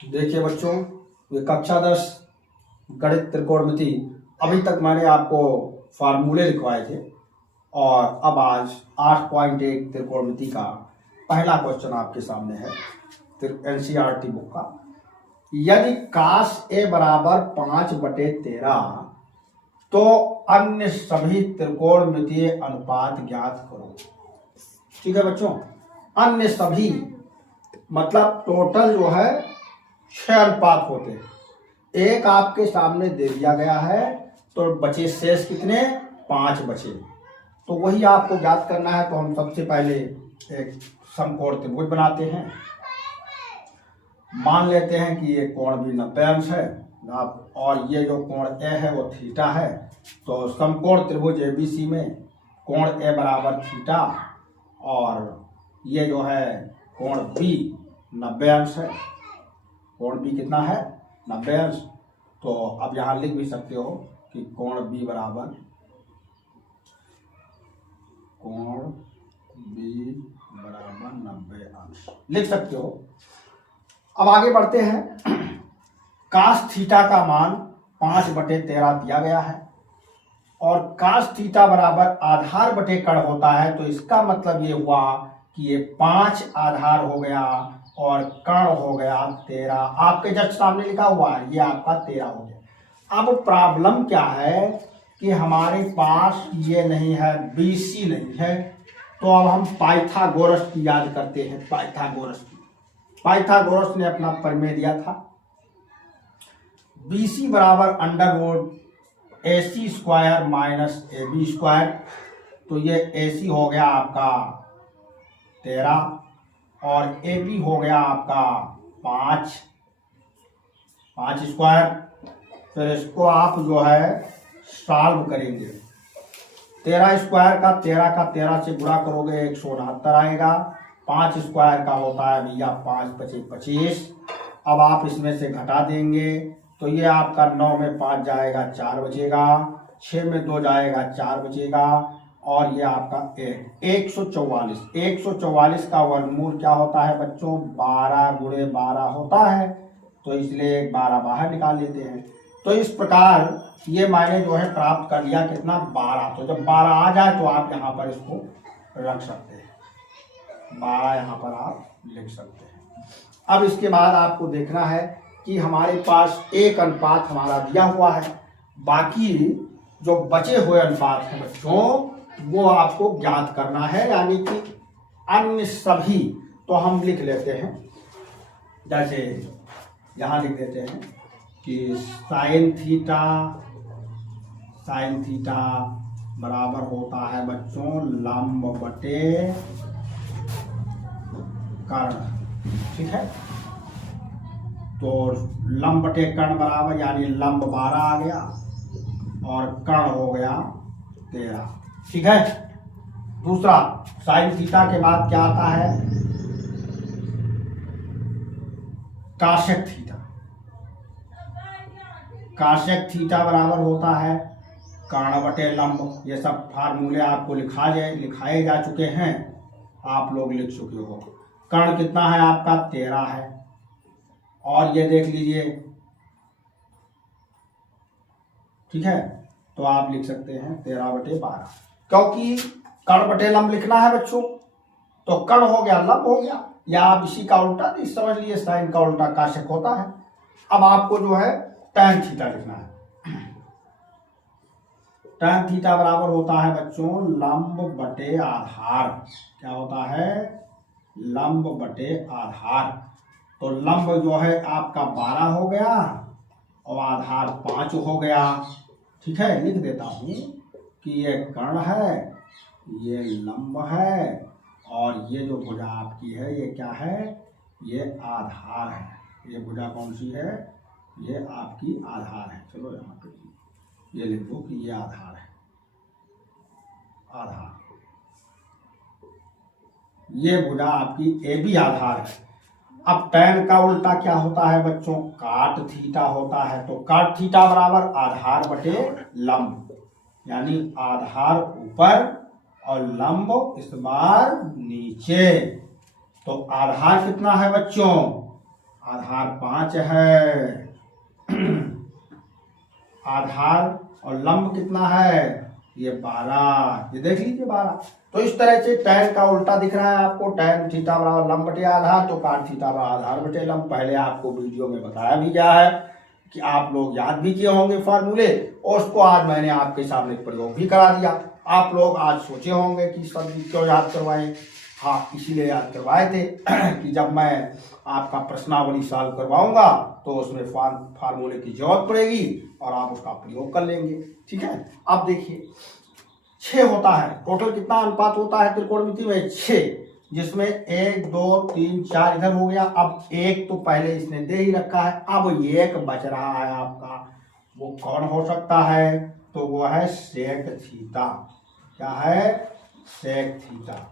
देखिए बच्चों, ये कक्षा 10 गणित त्रिकोणमिति अभी तक मैंने आपको फार्मूले लिखवाए थे और अब आज 8.1 त्रिकोणमिति का पहला क्वेश्चन आपके सामने है एनसीईआरटी बुक का। यदि काश ए बराबर 5/13 तो अन्य सभी त्रिकोणमितीय अनुपात ज्ञात करो। ठीक है बच्चों, अन्य सभी मतलब टोटल जो है 6 अनुपात होते हैं। एक आपके सामने दे दिया गया है तो बचे शेष कितने, 5 बचे, तो वही आपको ज्ञात करना है। तो हम सबसे पहले एक समकोण त्रिभुज बनाते हैं। मान लेते हैं कि ये कोण भी 90 अंश है और ये जो कोण ए है वो थीटा है। तो समकोण त्रिभुज एबीसी में कोण ए बराबर थीटा और ये जो है कोण बी 90 अंश है। कोण बी कितना है, 90 अंश। तो अब यहां लिख भी सकते हो कि कोण बी बराबर 90 अंश लिख सकते हो। अब आगे बढ़ते हैं। काश थीटा का मान 5/13 दिया गया है और काश थीटा बराबर आधार बटे कर्ण होता है। तो इसका मतलब ये हुआ कि ये 5 आधार हो गया और कर्ण हो गया 13। आपके जस्ट सामने लिखा हुआ है, ये आपका 13 हो गया। अब प्रॉब्लम क्या है कि हमारे पास ये नहीं है, बीसी नहीं है। तो अब हम पाइथागोरस की याद करते हैं। पाइथागोरस ने अपना प्रमेय दिया था, बीसी बराबर under root AC square minus AB square. तो ये AC हो गया आपका 13 और AB हो गया आपका 5 स्क्वायर। फिर इसको आप जो है सॉल्व करेंगे। 13 स्क्वायर का 13 से गुणा करोगे 169 आएगा। 5 स्क्वायर का होता है भैया 5 × 5 = 25। अब आप इसमें से घटा देंगे तो ये आपका 9 में 5 जाएगा 4 बचेगा, 6 में 2 जाएगा 4 बचेगा और ये आपका 144 का वर्गमूल क्या होता है बच्चों, 12 × 12 होता है। तो इसलिए 12 बाहर निकाल लेते हैं। तो इस प्रकार ये मैंने जो है प्राप्त कर लिया कितना, 12। तो जब 12 आ जाए तो आप यहाँ पर इसको रख सकते हैं, 12 यहाँ पर आप लिख सकते हैं। अब इसके बाद आपको देखना है कि हमारे पास एक अनुपात हमारा दिया हुआ है, बाकी जो बचे हुए अनुपात हैं बच्चों वो आपको ज्ञात करना है, यानी कि अन्य सभी। तो हम लिख लेते हैं, जैसे यहाँ लिख देते हैं कि साइन थीटा बराबर होता है बच्चों लंब बटे कर्ण। ठीक है, तो लंब बटे कर्ण बराबर यानी लंब 12 आ गया और कर्ण हो गया 13। ठीक है। दूसरा साइन थीटा के बाद क्या आता है, काशेक थीटा बराबर होता है कर्ण बटे लंब। ये सब फार्मूले आपको लिखाए जा चुके हैं, आप लोग लिख चुके हो। कर्ण कितना है आपका, 13 है और ये देख लीजिए। ठीक है, तो आप लिख सकते हैं 13/12, क्योंकि कर्ण बटे लंब लिखना है बच्चों। तो कर्ण हो गया लंब हो गया, या आप इसी का उल्टा समझ लिए, साइन का उल्टा काशक होता है। अब आपको जो है tan थीटा लिखना है। tan थीटा बराबर होता है बच्चों लंब बटे आधार। क्या होता है, लंब बटे आधार। तो लंब जो है आपका 12 हो गया और आधार 5 हो गया। ठीक है, लिख देता हूं कि ये कर्ण है, ये लंब है और ये जो भुजा आपकी है ये क्या है, ये आधार है। ये भुजा कौन सी है, ये आपकी आधार है। चलो यहाँ पे ये लिख दो कि ये आधार है, आधार। ये भुजा आपकी AB आधार है। अब tan का उल्टा क्या होता है बच्चों, काट थीटा होता है। तो काट थीटा बराबर आधार बटे लंब, यानी आधार ऊपर और लंब इस बार नीचे। तो आधार कितना है बच्चों, आधार 5 है, आधार और लंब कितना है, ये 12, ये देख लीजिए 12। तो इस तरह से tan का उल्टा दिख रहा है आपको, tan थीटा बराबर लंब बटे आधार, तो cot थीटा बराबर आधार बटे लंब। पहले आपको वीडियो में बताया भी गया है कि आप लोग याद भी किए होंगे फार्मूले, और उसको आज मैंने आपके सामने प्रयोग भी करा दिया। आप लोग आज सोचे होंगे कि सब क्यों याद करवाएं। हाँ, इसीलिए याद करवाए थे कि जब मैं आपका प्रश्नावली सॉल्व करवाऊंगा तो उसमें फार्मूले की जरूरत पड़ेगी और आप उसका प्रयोग कर लेंगे। ठीक है, अब देखिए 6 होता है, टोटल कितना अनुपात होता है त्रिकोणमिति में, 6, जिसमें 1 2 3 4 इधर हो गया। अब 1 तो पहले इसने दे ही रखा है, अब 1 बच रहा है आपका, वो कौन हो सकता है, तो वो है सेक थीटा। क्या है, सेक थीटा।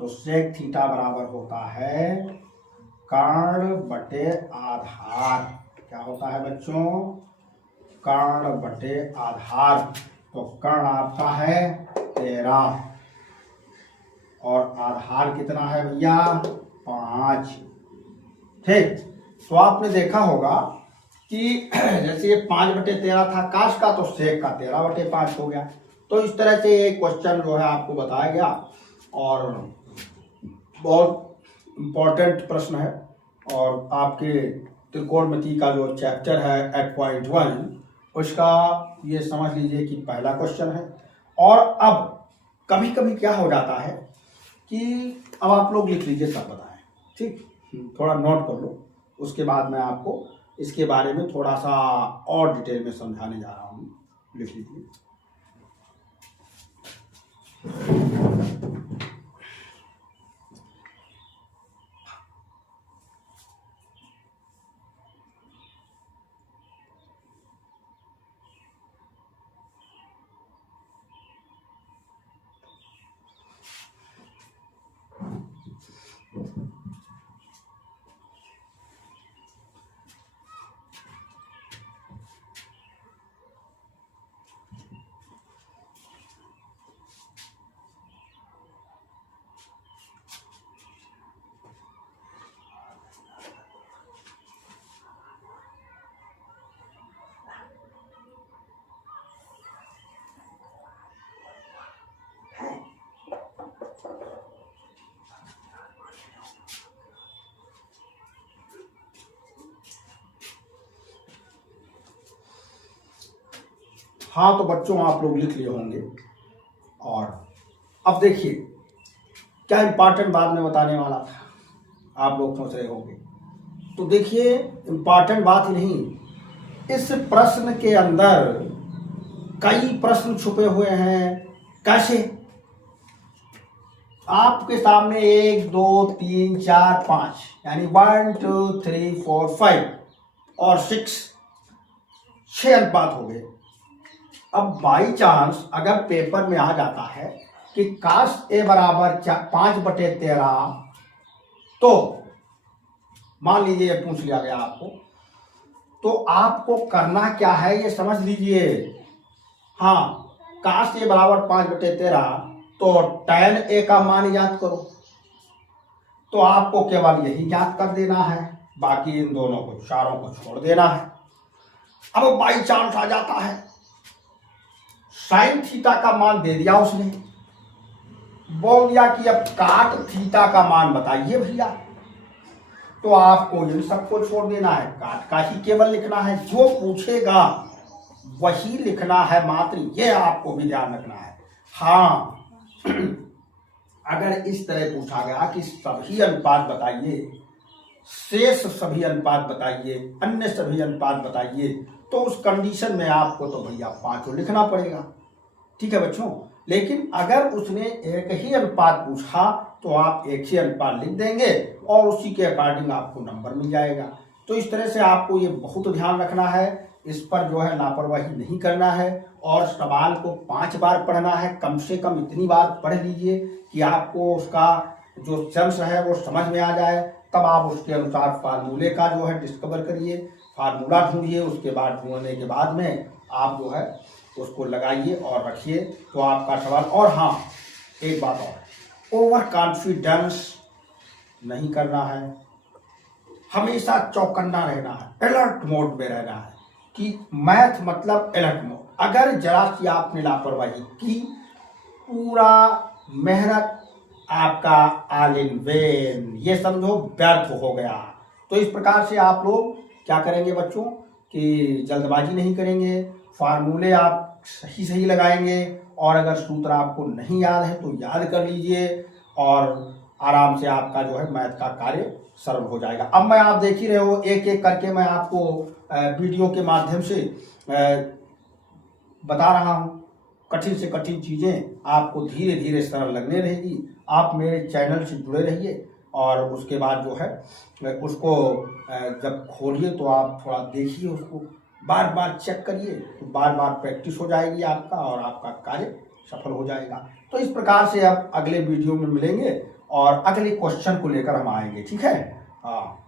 तो सेक थीटा बराबर होता है कर्ण बटे आधार। क्या होता है बच्चों, कर्ण बटे आधार। तो कर्ण आपका है 13 और आधार कितना है भैया, 5। ठीक, तो आपने देखा होगा कि जैसे ये 5/13 था काश का, तो सेक का 13/5 हो गया। तो इस तरह से एक क्वेश्चन जो है आपको बताया गया और बहुत इम्पोर्टेंट प्रश्न है। और आपके त्रिकोणमिति का जो चैप्टर है 8.1 उसका ये समझ लीजिए कि पहला क्वेश्चन है। और अब कभी कभी क्या हो जाता है कि अब आप लोग लिख लीजिए तब बताएं, ठीक, थोड़ा नोट कर लो, उसके बाद मैं आपको इसके बारे में थोड़ा सा और डिटेल में समझाने जा रहा हूँ। लिख लीजिए। हाँ, तो बच्चों आप लोग लिख लिए होंगे। और अब देखिए क्या इम्पॉर्टेंट बात मैं बताने वाला था, आप लोग सोच रहे होंगे। तो देखिए इम्पॉर्टेंट बात ही नहीं, इस प्रश्न के अंदर कई प्रश्न छुपे हुए हैं। कैसे, आपके सामने 1 2 3 4 5 यानी 1 2 3 4 5 और 6 अनुपात हो गए। अब बाई चांस अगर पेपर में आ जाता है कि काश ए बराबर 5/13, तो मान लीजिए ये पूछ लिया गया आपको, तो आपको करना क्या है ये समझ लीजिए। हाँ, काश ए बराबर 5/13 तो tan ए का मान ज्ञात करो। तो आपको केवल यही ज्ञात कर देना है, बाकी इन दोनों को चारों को छोड़ देना है। अब बाई चांस आ जाता है साइन थीटा का मान दे दिया उसने, बोल दिया कि अब काट थीटा का मान बताइए भैया, तो आपको इन सबको छोड़ देना है, काट का ही केवल लिखना है, जो पूछेगा वही लिखना है मात्र, ये आपको भी ध्यान रखना है। हाँ, अगर इस तरह पूछा गया कि सभी अनुपात बताइए, शेष सभी अनुपात बताइए, अन्य सभी अनुपात बताइए, तो उस कंडीशन में आपको तो भैया 5 लिखना पड़ेगा। ठीक है बच्चों, लेकिन अगर उसने एक ही अनुपात पूछा तो आप एक ही अनुपात लिख देंगे और उसी के अकॉर्डिंग आपको नंबर मिल जाएगा। तो इस तरह से आपको ये बहुत ध्यान रखना है, इस पर जो है लापरवाही नहीं करना है और सवाल को 5 बार पढ़ना है, कम से कम इतनी बार पढ़ लीजिए कि आपको उसका जो सेंस है वो समझ में आ जाए। तब आप उसके अनुसार फार्मूले का जो है डिस्कवर करिए, फार्मूला ढूंढिए, उसके बाद ढूंढने के बाद में आप जो है उसको लगाइए और रखिए, तो आपका सवाल। और हाँ, एक बात और, ओवर कॉन्फिडेंस नहीं करना है, हमेशा चौकन्ना रहना है, अलर्ट मोड में रहना है कि मैथ मतलब अलर्ट मोड। अगर जरा सी आपने लापरवाही की, पूरा मेहनत आपका ऑल इन वेन, ये समझो व्यर्थ हो गया। तो इस प्रकार से आप लोग क्या करेंगे बच्चों कि जल्दबाजी नहीं करेंगे, फार्मूले आप सही सही लगाएंगे, और अगर सूत्र आपको नहीं याद है तो याद कर लीजिए, और आराम से आपका जो है मैथ का कार्य सरल हो जाएगा। अब मैं आप देख ही रहे हो, एक एक करके मैं आपको वीडियो के माध्यम से बता रहा हूँ। कठिन से कठिन चीज़ें आपको धीरे धीरे सरल लगने रहेगी। आप मेरे चैनल से जुड़े रहिए, और उसके बाद जो है उसको जब खोलिए तो आप थोड़ा देखिए, उसको बार बार चेक करिए, तो बार बार प्रैक्टिस हो जाएगी आपका, और आपका कार्य सफल हो जाएगा। तो इस प्रकार से आप अगले वीडियो में मिलेंगे और अगले क्वेश्चन को लेकर हम आएंगे, ठीक है। हाँ।